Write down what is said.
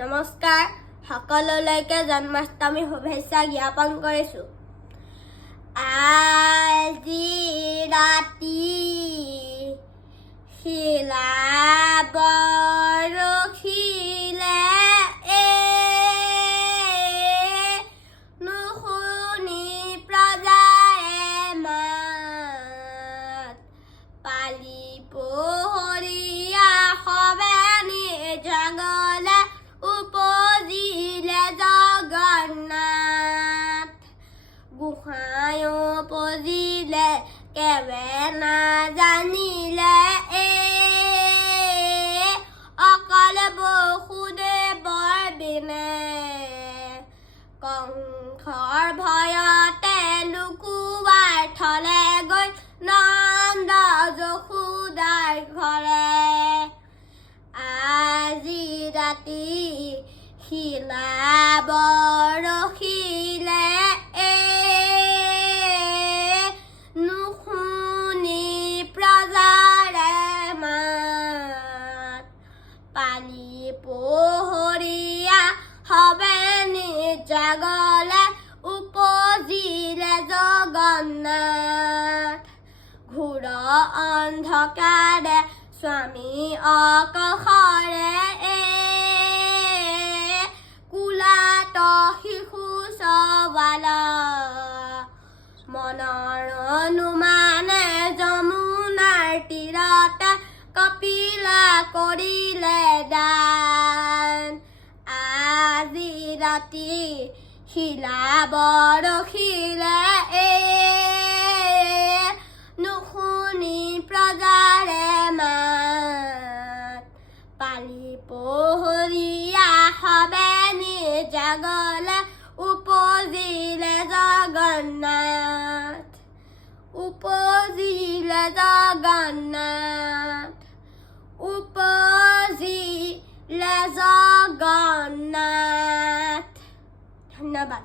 নমস্কাৰ, সকলোলৈকে জন্মাষ্টমী শুভেচ্ছা জ্ঞাপন কৰিছোঁ। আজি ৰাতি শিলা বৰষিলে নুশুনি প্ৰজাৰে মাত, পালি পহৰীয়া সবে নিজাগলে উপজিলে জগন্নাথ। গোসাঁই উপজিলে কেবে নাজানিলে অকল বসুদেৱৰ বিনে, কংসৰ ভয়তে লুকুৱাই থলে গৈ নন্দ যশোদাৰ ঘৰে। আজি ৰাতি শিলা বৰষিলে নুশুনি প্ৰজাৰে মাত, পালি পহৰীয়া সবে নিজাগলে উপজিলে জগন্নাথ। ঘোৰ অন্ধকাৰে স্বামী অকলশৰে কুলাত শিশু সবাল, মনৰ অনুমানে যমুনাৰ তীৰতে কপিলা কৰিলে দান। আজি ৰাতি শিলা বৰষিলে নুশুনি প্ৰজাৰে মাত, পালি পহৰীয়া সবে নিজাগলে উপজিলে জগন্নাথ, উপজিলে জগন্নাথ, উপজিলে জগন্নাথ। ধন্যবাদ।